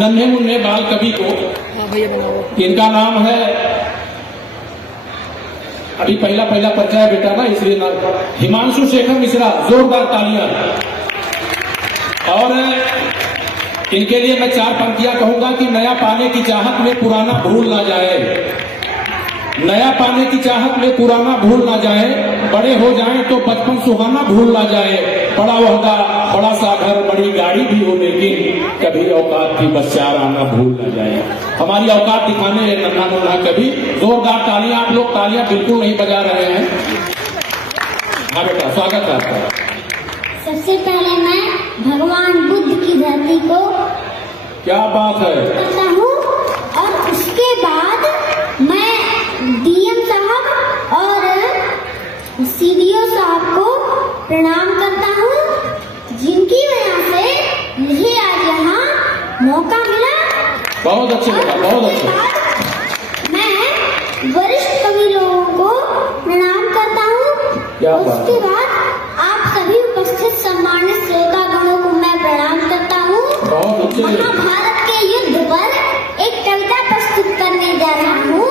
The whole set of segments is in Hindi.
नन्हे मुन्ने बाल कवि को। इनका नाम है, अभी पहला परिचय है बेटा ना, इसलिए नाम हिमांशु शेखर मिश्रा। जोरदार तालियां। और इनके लिए मैं 4 पंक्तियां कहूंगा कि नया पाने की चाहत में पुराना भूल ना जाए, नया पाने की चाहत में पुराना भूल ना जाए, बड़े हो जाएं तो बचपन सुहाना भूल ना जाए, बड़ा ओहदा बड़ा सा घर बड़ी गाड़ी भी हो लेकिन कभी औकात की बस 4 आना भूल ना जाए। हमारी औकात दिखाने नन्हा मुन्ना कभी। जोरदार तालियां। आप लोग तालियां बिल्कुल नहीं बजा रहे हैं। हाँ बेटा, स्वागत है आपका। सबसे पहले मैं भगवान बुद्ध की धरती को क्या बात है करता हूँ, और उसके बाद मैं डीएम साहब और सीडीओ साहब को प्रणाम करता हूँ, जिनकी वजह से मुझे आज यहाँ मौका मिला। बहुत अच्छे बेटा, बहुत अच्छे। मैं वरिष्ठ कवि लोगों को प्रणाम करता हूँ। उसके बाद आप सभी उपस्थित सम्मानित श्रोतागणों को मैं प्रणाम करता हूँ। महाभारत के युद्ध पर एक कविता प्रस्तुत करने जा रहा हूँ।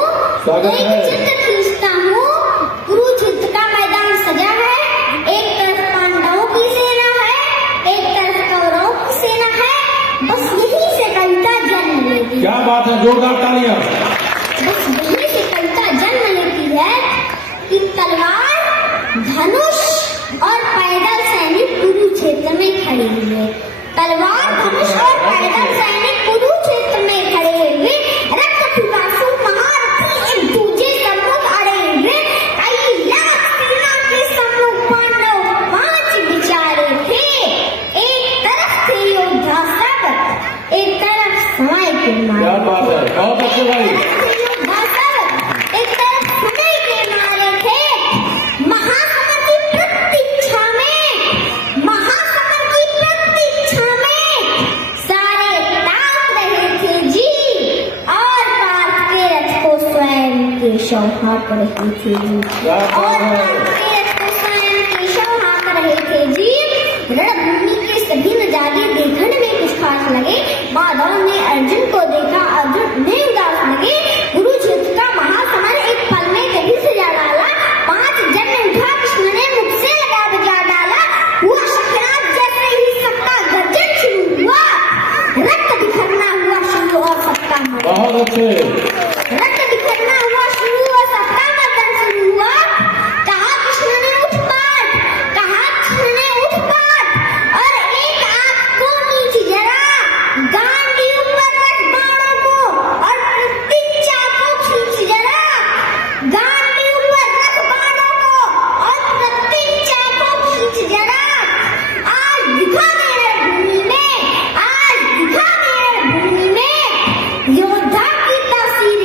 एक चित्र खींचता हूँ। कुरुक्षेत्र का मैदान सजा है, एक तरफ पांडवों की सेना है, एक तरफ कौरवों की सेना है। बस यही से कविता जन्म लेती है। क्या बात है, जोरदार तालियां। बस यही से कविता जन्म लेती है कि तलवार, धनुष और पैदल सैनिक कुरुक्षेत्र में खड़े हुए। तलवार, धनुष और पैदल सैनिक कुरुक्षेत्र में खड़े हुए। रक्त पिपासु महारथी एक दूजे सम्मुख अड़े हुए। कई लाख सेना के सम्मुख पांडव 5 बिचारे थे। एक तरफ थे योद्धा सब, एक तरफ समय के मारे। क्या बात है, बहुत अच्छे भाई। एक तरफ समय के मारे थे। महासमर की प्रतीक्षा में, महासमर की प्रतीक्षा में सारे ताक रहे थे जी, और पार्थ के रथ को स्वयं केशव हाँक रहे थे जी, और पार्थ के रथ को स्वयं केशव हाँक रहे थे जी। रणभूमि के सभी नजारे देखने में कुछ खास लगे। माधव ने अर्जुन को देखा, अर्जुन उन्हें उदास लगे। कुरुक्षेत्र का महासमर एक पल में कभी से जा डाला। 5 जन उठा, कृष्ण ने मुख से लगा बजा डाला। हुआ शंखनाद जैसे ही सबका गर्जन शुरू हुआ। रक्त बिखरना हुआ शुरू और सबका मर्दन। बहुत अच्छे। रक्त बिखरना हुआ शुरू और सबका मर्दन शुरू हुआ। कहा कृष्ण ने उठ पाट, कहा कृष्ण ने उठ पाट, और एक आंख को नीचे जरा, गांडियों पर रख बाणों को, और प्रतीक्षा को खींच जरा। गांडियों पर रख बाणों को, और प्रतीक्षा को खींच जरा। आज दिखा मेरे भूमि में, आज दिखा मेरे भूमि में योद्धा की तासीर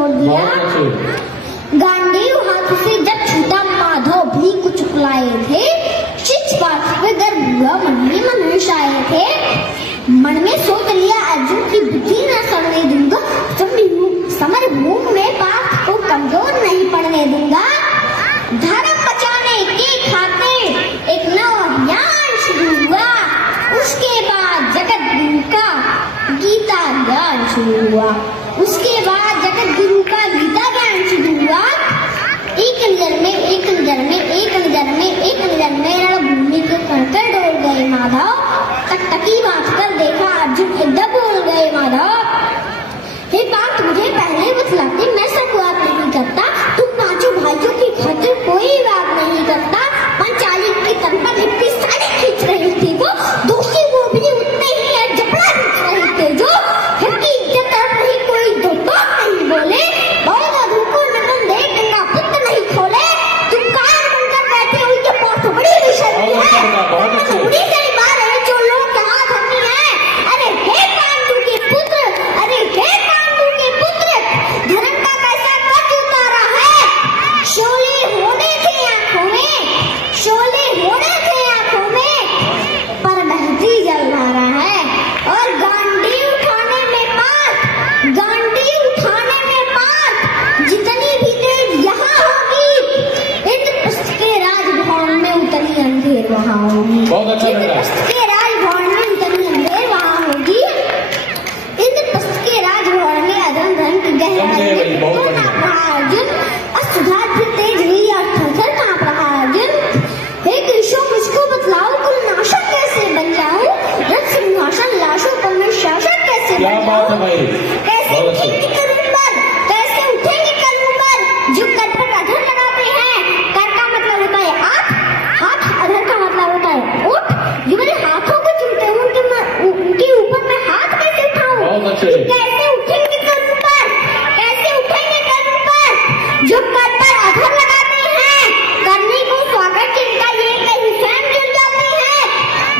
तोड़ दिया। बहुत अच्छे। गांडीव हाथ से जब छूटा माधव भी कुछ उकलाए थे। शिक्ष पाठ पे गर्व हुआ मन में मनुष्य आए थे। मन में सोच लिया अर्जुन की बुद्धि न सड़ने दूंगा। समर भूमि में पार्थ को कमजोर नहीं पड़ने दूंगा। धर्म बचाने के खातिर एक नव अभियान शुरू हुआ। उसके बाद जगत गुरु का गीता ज्ञान शुरू हुआ। उसके बाद जगत गुरु का गीता ज्ञान शुरू हुआ। एक नजर में रणभूमि के कंकर डोल गए माधव। टकटकी बांध कर देखा अर्जुन एकदम बोल गए माधव। हे बात मुझे पहले बतलाते, मैं शुरुआत नहीं करता। तुम पांचों भाइयों की खातिर कोई बात नहीं करता। पंचाली की तन पर लिपटी साड़ी खींच रही थी वो। दोषी वो भी उतने ही है जबड़ा खींच रहे थे जो। हकी इज्जत कर रही कोई दो बात नहीं बोले। बहुत अधू को नमन दे गंगा पुत्र नहीं खोले। तुम कार बनकर बैठे हुई के पास बड़ी निशानी है। बड़ी सारी बात है जो लोग कहा धरनी है। अरे हे पांडु के पुत्र, अरे हे पांडु के पुत्र, धर्म का कैसा कर्ज उतारा है। शोले होने थे आंखों में, शोले होने थे आंखों में, पर बहती जल रहा है। और गांडी उठाने में मात, गांडी उठाने में मात जितनी भी तेज यहाँ होगी, इंद्रप्रस्थ के राजभवन में उतनी अंधेर वहाँ होगी। बहुत अच्छा लगा। इंद्रप्रस्थ के राजभवन में उतनी अंधेर वहाँ होगी। इंद्रप्रस्थ के राजभवन में अधम धन की गहराई में तो कांप रहा अर्जुन। अष्टधार फिर तेज हुई और थरथर कांप रहा अर्जुन। हे कृष्ण मुझको बतलाओ कुल नाशक कैसे बन जाऊं। रथ सिंहासन लाशों पर मैं शासक कैसे क्या बन बात है जाऊं। भाई, कैसे बहुत अच्छे। उठेंगे करूं पर, कैसे उठेंगे करूं पर। जो कर पर अधर लगाते हैं, कर का मतलब होता है हाथ, हाथ अधर का मतलब होता है ओठ। जो मेरे हाथों को चुनते हैं उनके ऊपर मैं हाथ कैसे उठाऊं। बहुत अच्छे। कैसे उठेंगे करूं पर, कैसे उठेंगे करूं पर। जो कर पर अधर लगाते हैं, करने को स्वागत जिनका ये कहीं स्वयं जुड़ जाते हैं।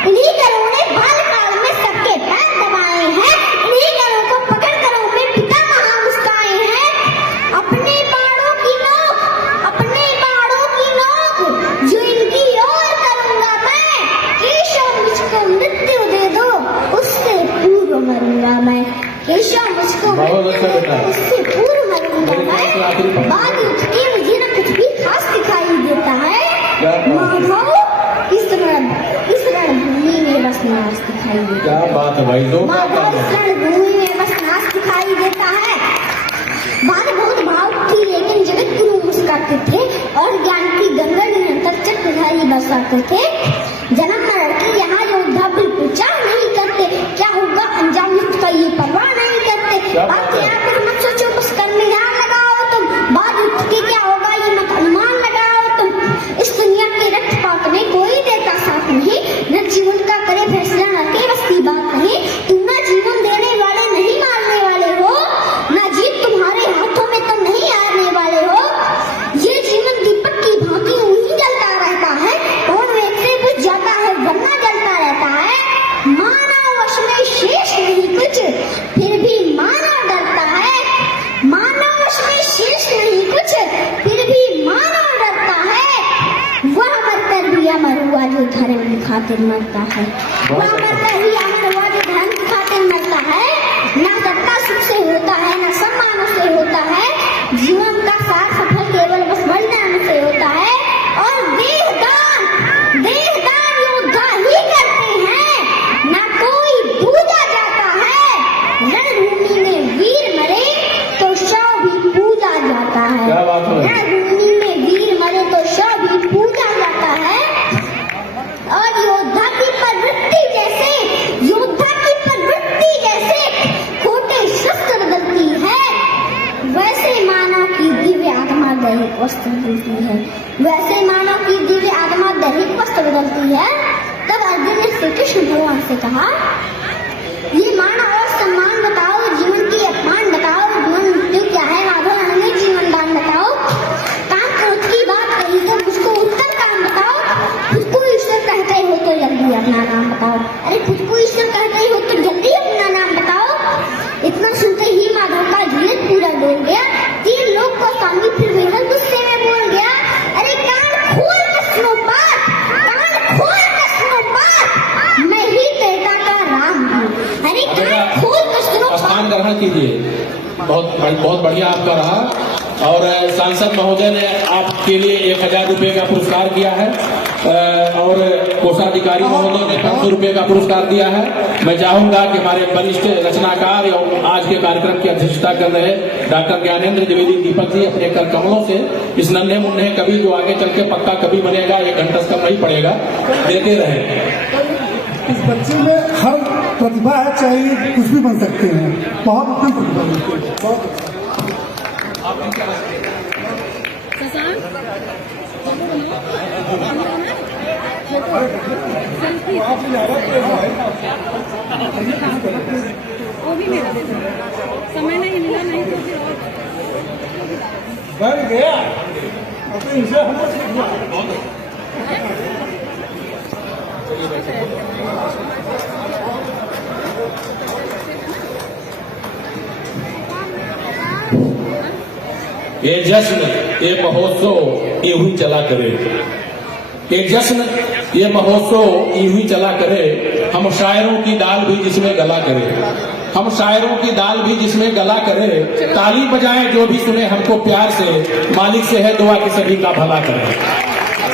इन्हीं करों ने बालकाल में सबके पैर दबाए हैं। इन्हीं करों को पकड़ करों में पिता महा मुस्काए हैं। अपने बाणों की नोक, अपने बाणों की नोक जो इनकी ओर करूंगा मैं। केशव मुझको मृत्यु दे दो, उससे पूर्व मरूंगा मैं। केशव मुझको बहुत मृत्यु अच्छा दे बेटा। दो, उससे पूर्व मरूंगा मेरे ख्याल से आखिरी मैं। पंक्ति। बाद उठ के मुझे न कुछ भी खास दिखाई देता है। क्या बात है। माधव इस रणभूमि में बस नाच दिखाई देता क्या है। बात है भाई, दो माधव इस रणभूमि में बस नाच दिखाई देता है। बात बहुत भावुक थी लेकिन जगत गुरु मुस्कुराते थे और ज्ञान की गंगा निरंतर चक्रधारी बरसाते थे। जन्म मरण की यहाँ योद्धा बिल्कुल चाह नहीं करते। क्या होगा अंजाम इसका ये परवाह नहीं करते। क्या बात बात है। यहाँ पर मत सोचो, बस कर्म ध्यान लगाओ तुम। बाद उठ के क्या होगा ये मत अनुमान लगाओ तुम। इस दुनिया के रक्तपात में कोई देता साथ नहीं। न जीवन का करे फैसला न के बस्ती बात नहीं। तुम ना जीवन देने वाले नहीं मारने वाले हो, ना जीत तुम्हारे हाथों में तुम नहीं हारने वाले हो। ये जीवन दीपक की भांति वही जलता रहता है और वेग से बुझ जाता है वरना जलता रहता है। मानव वश में शेष नहीं कुछ, फिर भी मानव डरता है। मानव वश में शेष नहीं कुछ, फिर भी मानव डरता है। वह मरकर भी अमर हुआ जो धर्म की खातिर मरता है। वह मरकर भी अमर हुआ जो धर्म की खातिर मरता है। ना सत्ता सुख से होता है, ना सम्मान से होता है। जीवन का सार सफल केवल बस बलिदान से होता है। और देहदान योद्धा ही करते हैं, ना कोई पूजा जाता है। रणभूमि में वीर मरे तो शव भी पूजा जाता है। क्या बात है। रणभूमि में वीर मरे तो शव भी पूजा जाता है। और योद्धा की प्रवृत्ति जैसे, योद्धा की प्रवृत्ति जैसे खोटे शस्त्र बदलती है, वैसे मानव की दिव्य आत्मा दैहिक वस्त्र बदलती है। वैसे मानव की दिव्य आत्मा दैहिक वस्त्र बदलती है। तब अर्जुन ने श्री कृष्ण भगवान से कहा, ये मान और सम्मान बताओ, जीवन की अपमान बताओ, जीवन मृत्यु क्या है माधव, हमें जीवन दान बताओ। काम क्रोध की बात कही तो मुझको उत्तर काम बताओ। खुद को ईश्वर कहते हो तो जल्दी अपना नाम बताओ। अरे खुद को ईश्वर कहते हो तो जल्दी अपना नाम बताओ। इतना सुनते ही माधव का धीरज पूरा डोल गया। बहुत बढ़िया आपका रहा। और सांसद महोदय ने आपके लिए 1000 रुपये का पुरस्कार किया है और कोषाधिकारी महोदय ने 500 रुपये का पुरस्कार दिया है। मैं चाहूंगा कि हमारे वरिष्ठ रचनाकार और आज के कार्यक्रम की अध्यक्षता कर रहे डॉक्टर ज्ञानेंद्र द्विवेदी दीपक जी अपने कर कमलों से इस नन्हे मुन्ने कवि जो आगे चल के पक्का कवि बनेगा, 1 घंटा कम नहीं पड़ेगा, देते रहे। इस बच्चे में हर प्रतिभा है, चाहे कुछ भी बन सकते हैं, बहुत उत्तम प्रतिभा है, बहुत वो भी मेरा समय नहीं मिला, नहीं तो फिर और बन गया। अब इनसे हम सीखना ये जश्न, ये महोत्सव यूं ही चला करे। ये जश्न, ये महोत्सव यूं ही चला करे। हम शायरों की दाल भी जिसमें गला करे, हम शायरों की दाल भी जिसमें गला करे। ताली बजाएं जो भी सुने हमको प्यार से, मालिक से है दुआ कि सभी का भला करे।